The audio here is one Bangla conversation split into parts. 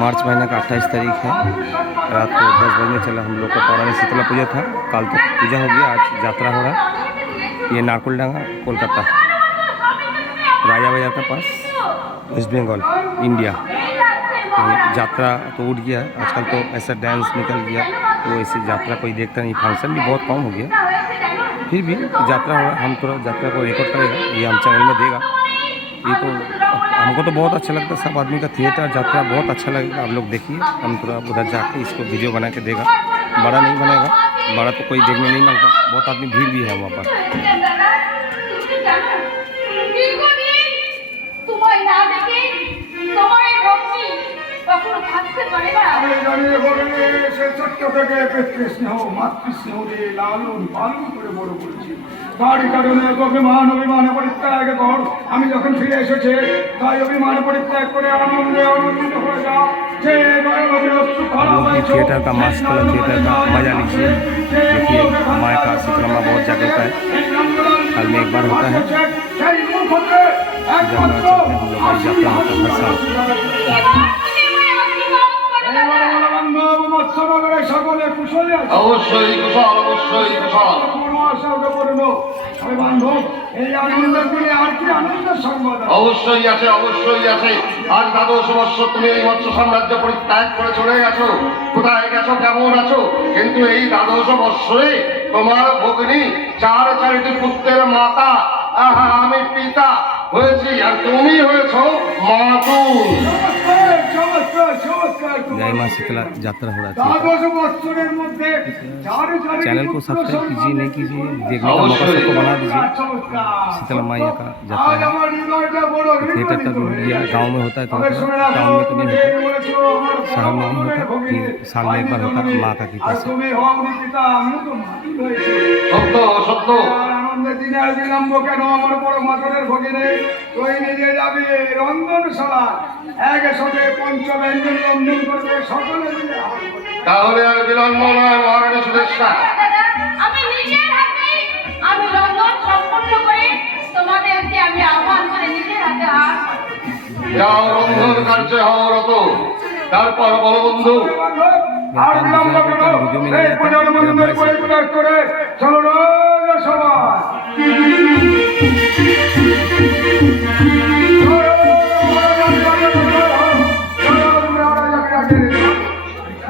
मार्च महीने का 28 तारीख है। रात को 10 बजने चला। हम लोग का पौराणिक शीतला पूजा था। कल तक पूजा हो गया, आज यात्रा हो रहा है। ये नारकुलडांगा कोलकाता राजा बाजार के पास, वेस्ट बंगाल, इंडिया। तो यात्रा तो उठ गया। आजकल तो ऐसा डांस निकल गया, तो ऐसी यात्रा कोई देखता नहीं। फंक्शन भी बहुत कम हो गया, फिर भी यात्रा हो रहा है। हम थोड़ा यात्रा को रिकॉर्ड करेगा, ये हम चैनल में देगा। ये तो हमको तो बहुत अच्छा लगता है। सब आदमी का थिएटर यात्रा बहुत अच्छा लगेगा। आप लोग देखिए, हम थोड़ा उधर जाके इसको वीडियो बना के देगा। बड़ा नहीं बनेगा, बड़ा तो कोई देखने नहीं मांगता। बहुत आदमी भीड़ भी है वहाँ पर। তারই কারণে অভিমান পরিত্যাগ কর। আমি যখন ফিরে এসেছে তাই অভিমান পরিত্যাগ করে আনন্দে আনন্দিত হয়ে যা। थिएटर का मास्क वाला थिएटर का मजा लीजिए। देखिए माँ का शीतला माँ बहुत जागृत है। साल में एक बार होता है, जब हम लोग का यात्रा होता है हर साल। অবশ্যই কুশল, অবশ্যই কুশল। অবশ্যই আছে, অবশ্যই আছে। আজ দ্বাদশ বৎসর তুমি এই মৎস্য সাম্রাজ্য পরিত্যাগ করে চলে গেছো। কোথায় গেছো, কেমন আছো? কিন্তু এই দ্বাদশ বৎসরে তোমার ভগ্নী, চারটি পুত্রের মাতা, আমি পিতা হয়েছি, আর তুমি হয়েছ মাতুল। जय माँ शीतला यात्रा हो रहा है। चैनल को सब्सक्राइब कीजिए, नहीं कीजिए, देखने का मौका सबको बना दीजिए। शीतला मैया का यात्रा है। थिएटर का भी मीडिया गाँव में होता है, तो टाउन में तो नहीं होता, शहर में नहीं होता। फिर साल में एक बार होता है माँ का कृपा से। সত্য সত্য। দিনে আর বিলম্ব কেন? আমার বড় মাতরের ভগিনে তুই নিজে যাবি রন্ধনশালা, একসাথে পঞ্চব্যঞ্জন রন্ধন করবে সকলে মিলে। তাহলে আর বিলম্ব নয় মহারানী সুদেষ্টা, আমি নিজের হাতে আমি রন্ধন সম্পন্ন করে তোমাদেরকে আমি আহ্বান করে নিজের হাতে যাও রন্ধন কার্যে হও রত। তারপর বড় বন্ধু আর বিলম্ব কেন? এই পূজার মন্দির পরিত্যাগ করে চলো রাজসভায়।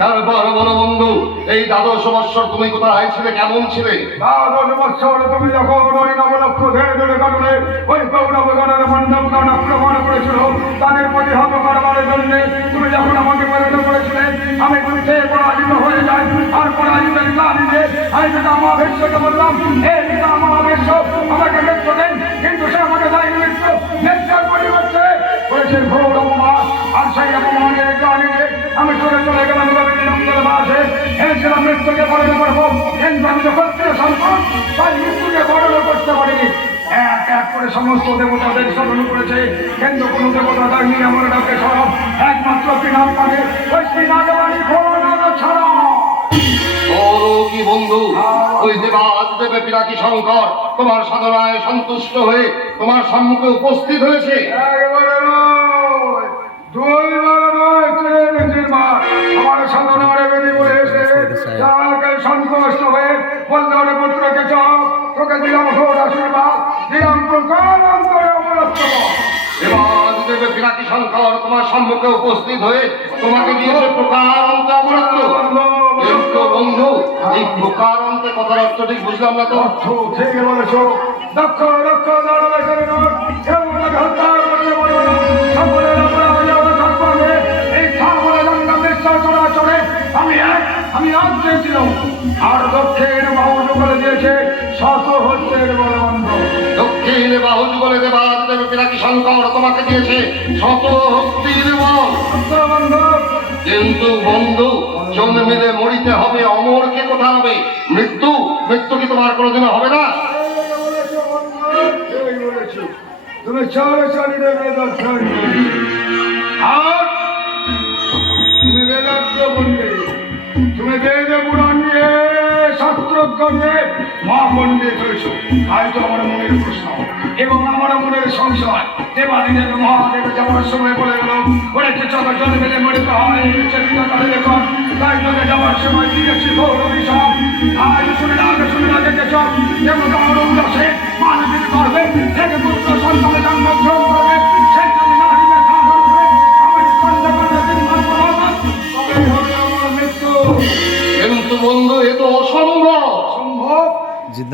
তারপর বড় বন্ধু, এই দ্বাদশ বৎসর তুমি কোথায় ছিলে, কেমন ছিলে? দ্বাদশ বৎসর তুমি যখন ওই নবলক্ষ ধরে ধরে কারণে ওই কৌরবগণের মণ্ডপগণ আক্রমণ করেছিল, তাদের প্রতিহত করবার জন্য তুমি যখন আমাকে প্রেরণ করেছিলে, আমি বুঝতে পরাজিত হয়ে যাই। আর পরাজিতের কারণে আমি পিতা মহাভীষ্মকে বললাম, হে পিতা মহাভীষ্ম, আমাকে মৃত্যু দেন। কিন্তু সে আমাকে দেয়নি মৃত্যু, মৃত্যুর পরিবর্তে করেছে ঘোর অপমান। আর সেই অপমানের কারণে আমি চলে গেলাম রবীন্দ্র মাসে। এনেছিলাম মৃত্যুকে বরণ করবো, কিন্তু আমি তো ক্ষত্রিয় সন্তান, তাই মৃত্যুকে বরণ করতে পারিনি। এক এক করে সমস্ত দেবতাদের স্মরণ করেছে, কিন্তু কোনো দেবতা দেয়নি আমার ডাকে সরব। একমাত্র পিনাক পাবে, ওই পিনাক বাড়ি ঘোড়া ছাড়া। কি বন্ধু, ওই দেবাজ দেবে পিনাকি শঙ্কর তোমার সাধনায় সন্তুষ্ট হয়ে তোমার সম্মুখে উপস্থিত হয়েছে। আমার সাধনার বেদি বলে এসে সন্তুষ্ট হয়ে বন্ধুর পুত্রকে চাও, তোকে দিলাম ঘোর আশীর্বাদ, দিলাম প্রকার অন্তরে অবরস্ত। দেবাজ দেবে পিনাকি শঙ্কর তোমার সম্মুখে উপস্থিত হয়ে তোমাকে দিয়েছে প্রকারান্ত অবরত্ত। কিন্তু বন্ধু, এই প্রকারান্তে কথার অর্থ ঠিক বুঝলাম না তো। ঠিক বলেছো। দক্ষ দক্ষ দাঁড়াবে হত্যা করতে বলবো না। সকলের এই সামনে জঙ্গা বিশ্বাস চড়াচড়ে আমি আজ চেয়েছিলাম। আর দক্ষিণ বাহু যুগলে দিয়েছে শত হত্যের বলবন্ধ। দক্ষিণ বাহু যুগলে দেবাজ দেবে পিনাকি শঙ্কর তোমাকে দিয়েছে শত হস্তির বল। কিন্তু বন্ধু, জন্মিলে মরিতে হবে, অমরকে কোথা হবে? মৃত্যু মৃত্যু কি তোমার কোনোদিনও হবে না? তুমি চারি দেবে আর তুমি বেদান্ত বলবে, তুমি বেদে পুরাণ নিয়ে শাস্ত্রজ্ঞ মহাপণ্ডিত হয়েছ। তাই তো আমার মনের প্রশ্ন, এবং আমার মনের সংশয় দেবাদিদেব মহাদেব যাওয়ার সময় বলে গেল ওরে চোখ জল মেলে মরিতে হয় চেষ্টা করে দেখুন তাই জলে যাওয়ার সময় দিয়েছি গৌরবী সব আজ শুনে না দেখেছ যেমন আমার উল্লাসে মানবিক করবে থেকে পুত্র সন্তানে জন্মগ্রহণ করবে সেই জন্য নারীদের ধারণ করে আমার স্কন্ধে করে দিন তবে হবে আমার মৃত্যু। কিন্তু বন্ধু এ তো অসম্ভব। সম্ভব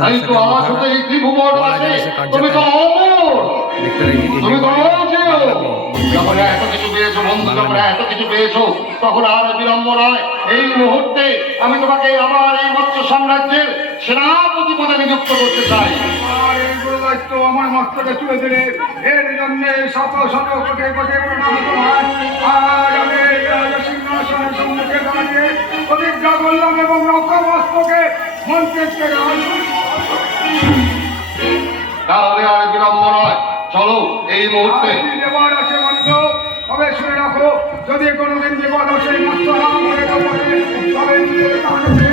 তাই তো আজ হতে এই ত্রিভুবন আছে তুমি তো অমর, তুমি তো অজেয়। যখন এত কিছু পেয়েছো বন্ধু, যখন এত কিছু পেয়েছো তখন আর বিলম্ব নয়, এই মুহূর্তে আমি তোমাকে আমার এই মৎস্য সাম্রাজ্যের সেনাপতি পদে নিযুক্ত করতে চাই। আর এই দায়িত্ব আমার মস্তকে তুলে দিলে এর জন্য শত শত কোটি কোটি প্রণাম তোমার। আজ আমি এই রাজসিংহাসনের সম্মুখে দাঁড়িয়ে প্রতিজ্ঞা করলাম এবং নকমস্তকে মন্ত্রের তাহলে আর বিলম্ব নয়, চলো এই মুহূর্তে। দেবার আছে মন্ত্র, তবে শুনে রাখো যদি কোনোদিন বিপদ সেই মস্ত না মনে পড়ে তবে নিজের কারণে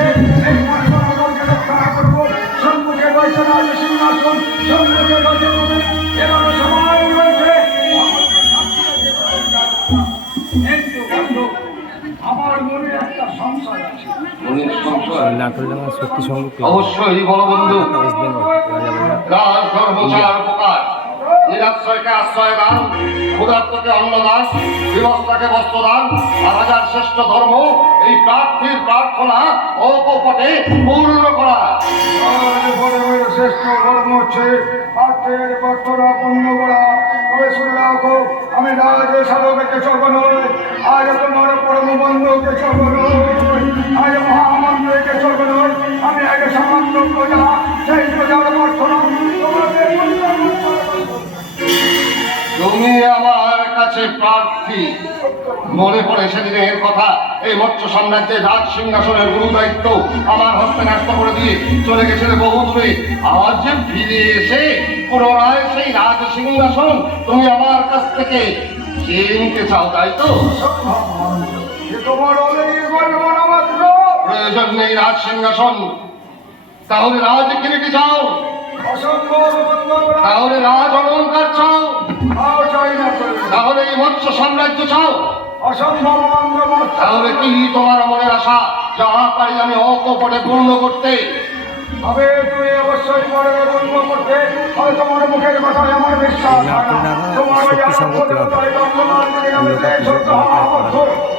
এই মস্ত নগরকে রক্ষা করবো। সম্মুখে রয়েছে রাজসিংহাসন, সম্মুখে রয়েছে এবার সবাই রয়েছে। কিন্তু বন্ধু, আমার মনে একটা সংশয় আছে। নারকলডাঙ্গা শক্তি সংঘ অবশ্যই বলো বন্ধু। ওয়েস্ট বেঙ্গল রাজাবাড়িয়া রাজ ধর্ম চার প্রকার, নিরাশ্রয়কে আশ্রয় দান, ক্ষুধার্তকে অন্ন দান, বিবস্ত্রাকে বস্ত্র দান, আর রাজার শ্রেষ্ঠ ধর্ম এই প্রার্থীর প্রার্থনা অকপটে পূর্ণ করা। শ্রেষ্ঠ ধর্ম হচ্ছে পাত্রের বর্তরা পূর্ণ করা। তবে শুনে রাখো আমি রাজ সাধকে চর্ব নই, আজ তোমার পরম বন্ধুকে চর্ব নই, আজ মহামন্ত্রীকে চর্ব নই, আমি আগে সামান্য প্রজা, সেই প্রজার বর্তনা তোমাদের তুমি আমার কাছে প্রার্থী। মনে পড়ে সেদিনের কথা, এই মৎস্য সাম্রাজ্যের রাজ সিংহাসনের গুরু দায়িত্ব আমার হস্তে ন্যস্ত করে দিয়ে চলে গেছিলে বহু দূরে। আজ যে ফিরে এসে পুনরায় সেই রাজ সিংহাসন তুমি আমার কাছ থেকে চেয়ে নিতে চাও, তাই তো? তোমার অনেক মাত্র প্রয়োজন নেই রাজ সিংহাসন, তাহলে রাজ কিরিটি চাও, অসম্ভব বন্ধ তাহলে রাজ অলঙ্কার চাও, চাই না তাহলে এই মৎস্য সাম্রাজ্য চাও, অসম্ভব বন্ধ তাহলে কি তোমার মনের আশা যা পারি আমি অকপটে পূর্ণ করতে? তবে তুমি অবশ্যই বড় বন্ধ করতে হয়। তোমার মুখের কথায় আমার বিশ্বাস হয় না। তোমার ওই আত্মকথায় বন্ধমান যদি আমি সত্য হওয়া অবদ্ধ,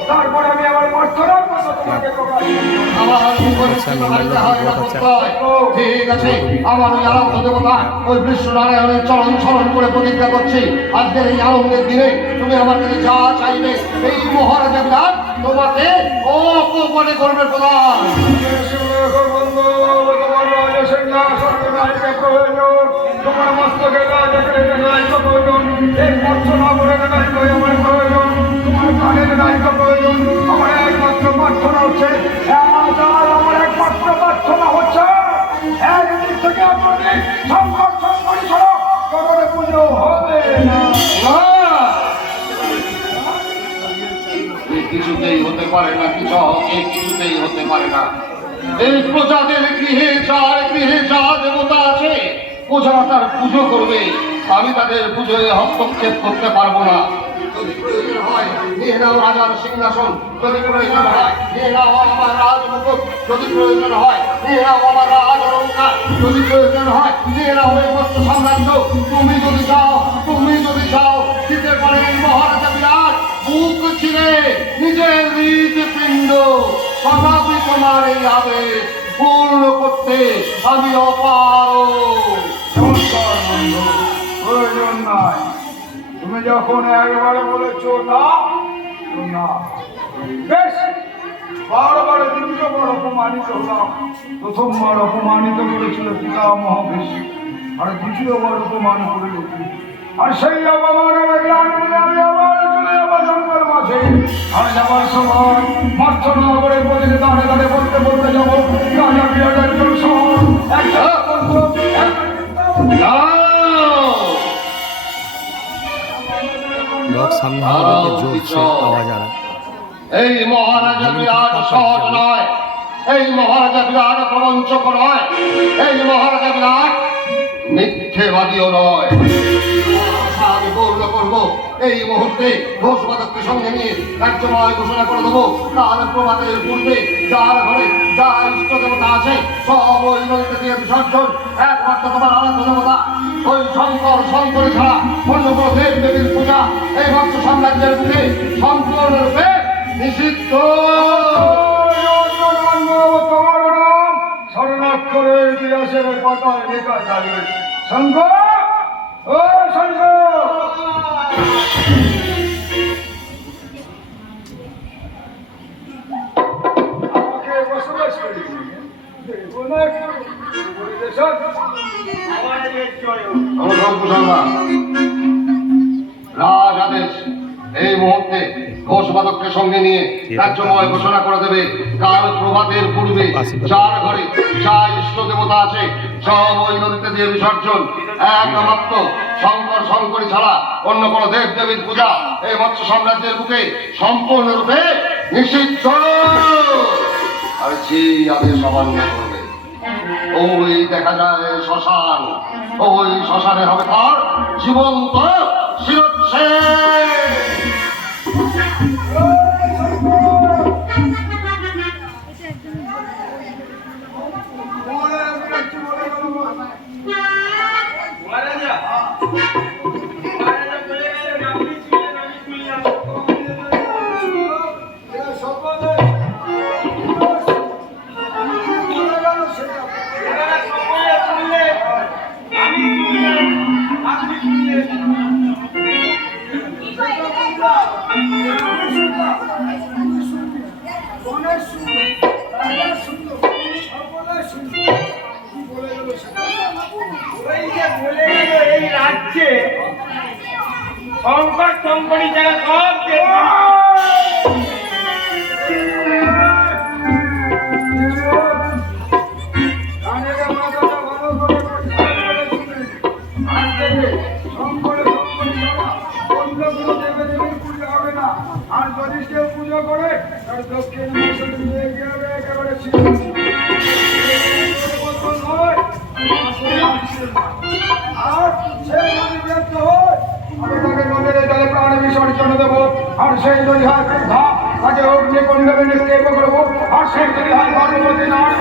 তারপর আমি আমার প্রার্থনার মতো তোমাকে প্রকাশ করি। আমার মুখের কথা মানতে হয় না প্রত্যয়। ঠিক আছে, আমার ওই আরাধ্য দেবতা ওই বিষ্ণু নারায়ণের চরণ স্মরণ করে প্রতিজ্ঞা করছি, আজকের এই আনন্দের দিনে তুমি আমার কাছে যা চাইবে এই মহারাজা বিরাট তোমাকে অকপটে করবে প্রদান। তোমার মস্তকে প্রয়োজন, এই মৎস্যনগরের দায়িত্ব আমার প্রয়োজন, তোমার প্রাণের দায়িত্ব প্রয়োজন। আমার একমাত্র প্রার্থনা হচ্ছে আমার একমাত্র প্রার্থনা হচ্ছে একদিক থেকে আপনাদের সংঘর্ষণ করি ছাড়া কখনো পুজো হবে না। কিছুতেই হতে পারে না, কিছুতেই হতে পারে না। এই প্রজাদের গৃহে যা দেবতা আছে প্রজা তার পুজো করবে, আমি তাদের পুজোয় হস্তক্ষেপ করতে পারবো না। যদি প্রয়োজন হয় নিয়ে নাও রাজার সিংহাসন, যদি প্রয়োজন হয় নিয়ে নাও আমার রাজমুকুট, যদি প্রয়োজন হয় নিয়ে নাও আমার রাজ অলঙ্কার, যদি প্রয়োজন হয় নিয়ে নাও এই মস্ত সাম্রাজ্য। তুমি যদি চাও দিতে পারেন মহারাজা বিরাট বুক ছিঁড়ে নিজের হৃদপিণ্ড, তথাপি তোমার এই আদেশ পূর্ণ করতে আমি অপারগ। নমস্কার বন্ধু, প্রয়োজন নাই। তুমি যখন একবারে বলেছ না তো না, বেশ বারবার দ্বিতীয়বার অপমানিত হলাম। প্রথমবার অপমানিত করেছিল পিতামহ ভীষ্ম, আর দ্বিতীয়বার অপমান করে দেখি, আর সেই অপমানের আমি আবার চলে যাবো জঙ্গল মাঝে। আর যাবার সময় মৎস্যনগরে প্রতিদিন দাঁড়ে দাঁড়ে বলতে বলতে যাবো রাজা বিরাটের জন্য শহর একটা लोग सामने हमारे जोर से आवाज आ रहा है। এই মহারাজা বিরাট সহজ নয়, এই মহারাজা বিরাট প্রবঞ্চক নয়, এই মহারাজা বিরাট মিথ্যেবাদীও নয়। আশা আমি পূর্ণ করবো। এই মুহূর্তে ঘোষবাদককে সঙ্গে নিয়ে রাজ্যময় ঘোষণা করে দেবো, কাল প্রভাতের পূর্বে যার ঘরে যা ইষ্ট দেবতা আছে সব ওই নদীতে দিয়ে বিসর্জন। একমাত্র তোমার আরাধ্য দেবতা ওই শঙ্করী ছাড়া অন্য কোনো দেব দেবীর পূজা এই মৎস্য সাম্রাজ্যের বুকে সম্পূর্ণরূপে নিষিদ্ধ। স্বর্ণাক্ষরে ইতিহাসের পাতায় লেখা থাকবে। শঙ্কর, ও শঙ্কর, আমাকে বসবাস করি রাজ আদেশ এই মুহূর্তে ঘোষবাদককে সঙ্গে নিয়ে রাজ্যময় ঘোষণা করে দেবে, কাল প্রভাতের পূর্বে যার ঘরে যা ইষ্ট দেবতা আছে সব ওই নদীতে দিয়ে বিসর্জন। একমাত্র শঙ্করী ছাড়া অন্য কোনো দেব দেবীর পূজা এই মৎস্য সাম্রাজ্যের বুকে সম্পূর্ণরূপে নিষিদ্ধ। আর যে আদেশ অমান্য করবে ওই দেখা যায় শ্মশান, ওই শ্মশানে হবে তার জীবন্ত শিরচ্ছেদ। এই রাজ্যে শঙ্করী যারা সব আর যদি কেউ পুজো করে তার দক্ষিণ একেবারে আর সেই নদী ব্যর্থ হয় আমি তাকে নদীর জলে প্রাণ বিসর্জন দেবো। আর সেই যদি হয় বৃদ্ধা তাকে অগ্নি কুণ্ডবে নিক্ষেপ করবো। আর সেই যদি হয় গর্ভবতী নারী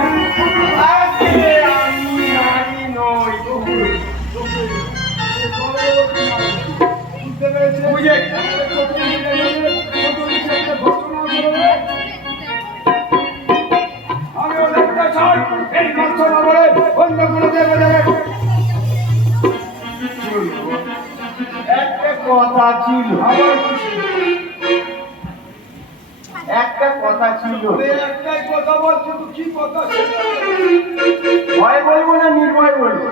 আমি ওদেরকে চাই এই ঘটনা বলে অন্য কোনো দেবে দেবে। একটা কথা ছিল, একটা কথা ছিল, একটাই কথা বলছো তো কি কথা? ভয় বলবো না নির্ভয় বলবো?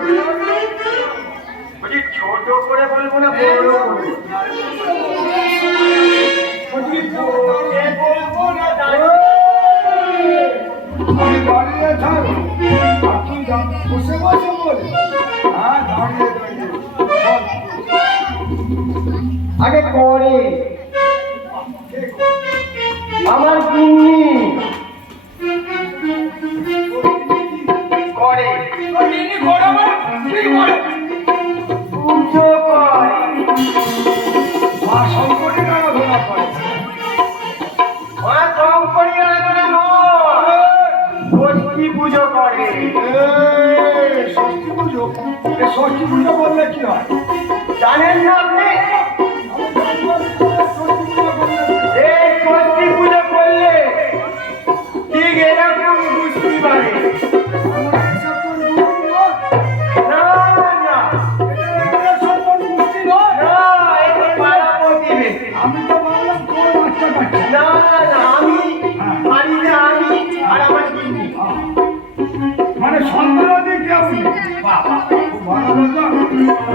বলছি ছোট করে বলবো না বড় বলবো? আমি দাঁড়িয়ে থাকবো আর তুই বসে বসে বলে হ্যাঁ দাঁড়িয়ে দাঁড়িয়ে আগে করে আমার গিন্নি করে পুজো করে মা শঙ্করী আরাধনা করে। ওরা শঙ্করী আরাধনা নয়, ষষ্ঠী পুজো করে। ষষ্ঠী পুজো, ষষ্ঠী পুজো বললে কি হয় জানেন না আপনি? এই ষষ্ঠী পুজো করলে ঠিক এরকম বুঝতে পারে। না না আমি তো ভাবলাম কোন বাচ্চা কাছে না না আমি মানি না, আমি আর আমার গিন্নি। মানে সন্তান দিকে আপনি খুব ভালো কথা।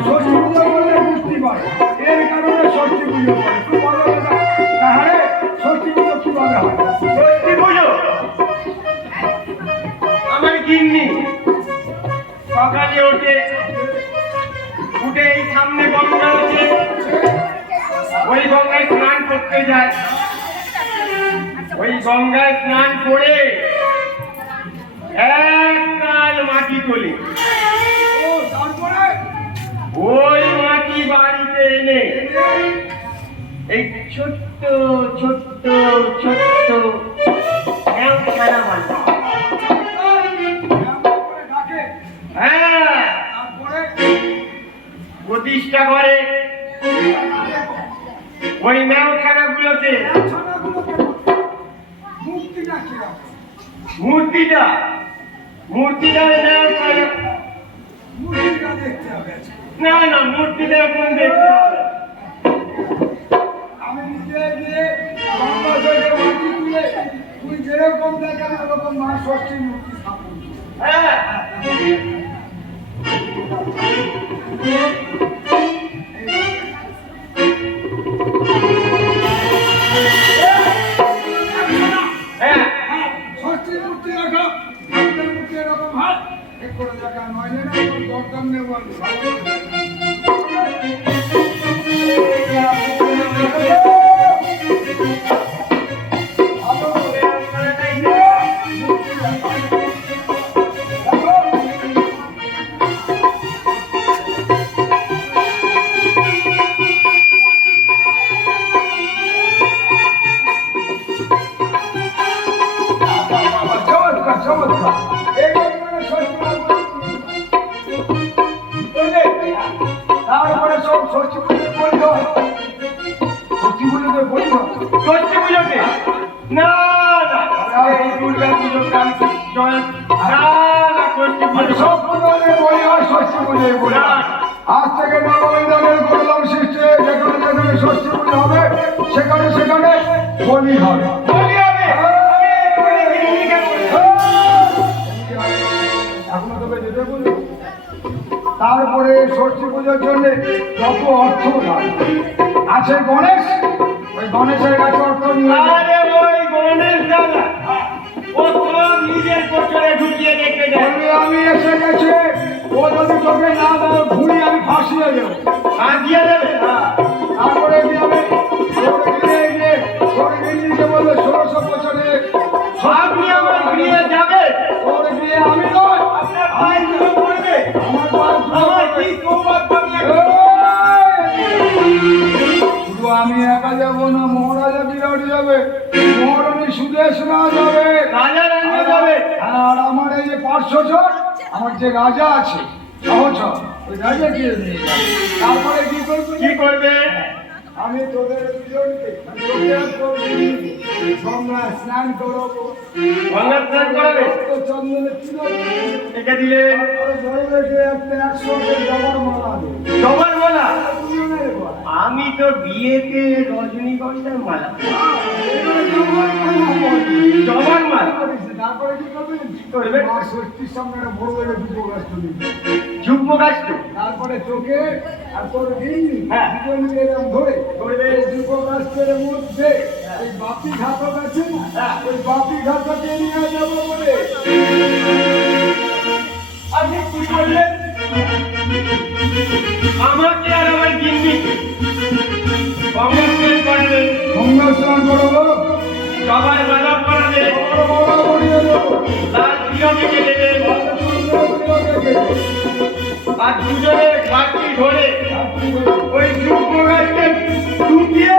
ষষ্ঠী পুজো বললে বুঝতে পারে, এর কারণে ষষ্ঠী পুজো করে। খুব ভালো কথা। তাহলে ষষ্ঠী পুজো কিভাবে হয়? ষষ্ঠী পুজো আমার গিন্নি সকালে উঠে এই সামনে গঙ্গা আছে, ওই গঙ্গায় স্নান করতে যায়। ওই গঙ্গায় স্নান করে এক কাল মাটি তোলে। ও তারপর তারপরে ওই মাটি বাড়িতে এনে এই ছোট্ট ছোট্ট ছোট্ট খেলা বানাবো। ডাকে হ্যাঁ, তারপরে প্রতিষ্ঠা করে ওই ম্যাওখানাগুলোতে ছানাগুলোকে মুক্তিটা কিরকম মূর্তিটা মূর্তিটা ম্যাওখানা মুক্তিটা দেখতে হবে না না মূর্তিটা এখন দেখতে হবে। আমি নিজে গিয়ে গঙ্গা থেকে মাটি তুলে তুই যেরকম দেখেন ওরকম মা ষষ্ঠীর মূর্তি স্থাপন করবি। হ্যাঁ, হ্যাঁ, হ্যাঁ, ষষ্ঠীর মূর্তি রাখো ঠাকুরের মূর্তি এরকম হাত ঠিক করে দেখা নইলে না তোর দরদাম নেব আমি ভালো করে। চমৎকার চমৎকার এইভাবে মানে ষষ্ঠী তারপরে সব ষষ্ঠী পুজো বলি হয় ষষ্ঠী পুজোতে বলি হয় ষষ্ঠী পুজোতে না না এই দুর্গা পুজো কালী জয় না না ষষ্ঠী পুজো সব পুজোতে বলি হয় ষষ্ঠী পুজোয় বলি হয়। আজ থেকে নবমী দিনের করলাম সৃষ্টি যেখানে যেখানে ষষ্ঠী পুজো হবে সেখানে সেখানে বলি হবে বলি হবে। আমি হিন্দিকে বলি। এখনো তোকে যেতে বলি তারপরে ষষ্ঠী পুজোর জন্য যত অর্থ লাগে আছে গণেশ ওই গণেশের কাছে অর্থ নিয়ে আরে ওই গণেশ দাদা ও সব নিজের কোঠরে ঢুকিয়ে রেখে দেয়। বলবি আমি এসে গেছে ও যদি তোকে না দেয় ঘুরি আমি ফাঁসিয়ে দেবো আর দিয়ে দেবে তারপরে আমি তোর গিয়ে বলবে 1600 বছরে আপনি আমার গৃহে যাবে তোর গিয়ে আমি নয় আপনার ভাই দুটো করবে আমার পায়ে ধরে আমার কি সৌভাগ্য নিয়ে শুধু আমি একা যাবো না মহারাজা বিরাট যাবে মহারানী সুদেশ না যাবে রাজা রান্না যাবে আর আমার এই যে 500 জন আমার যে রাজা আছে সহচর ওই রাজা গিয়ে নিয়ে যাবে তারপরে কি করবে কি করবে আমি তোদের দুজনকে তোকে আর তোর দিদিকে গঙ্গা স্নান করাবো গঙ্গা স্নান করাবে তো চন্দনে তুলে একে দিলে তারপরে ধরে রেখে একটা 100 জবার মালা দেবে জবার মালা দুজনের গলায়। আমি তো বিয়েতে রজনীগন্ধার মালা এবারে জবার মালা পরবি। জবার মালা তারপরে কি করবে করবে? মা ষষ্ঠীর সামনে একটা বড় বড় দুটো গাছ তুলে দিবে। যুগ্ম কাষ্ট তারপরে চোখে আর তোর গিন্নি হ্যাঁ। দুজনকে এরকম ধরে ধরবে। এই দুটো গাছের মধ্যে ওই বাপি ঘাতক আছে না হ্যাঁ। ওই বাপি ঘাতকে নিয়ে যাবো বলে আপনি কি করলেন আমাকে আর আমার গিন্নি গঙ্গা স্নান করাবে গঙ্গা স্নান করবো জবার মালা পরাবে বড় বড়িয়ে দেবো লাল তিলকে দেবে আর দুজনে ঘাটটি ধরে ওই যুগ্ম গাছকে ঢুকিয়ে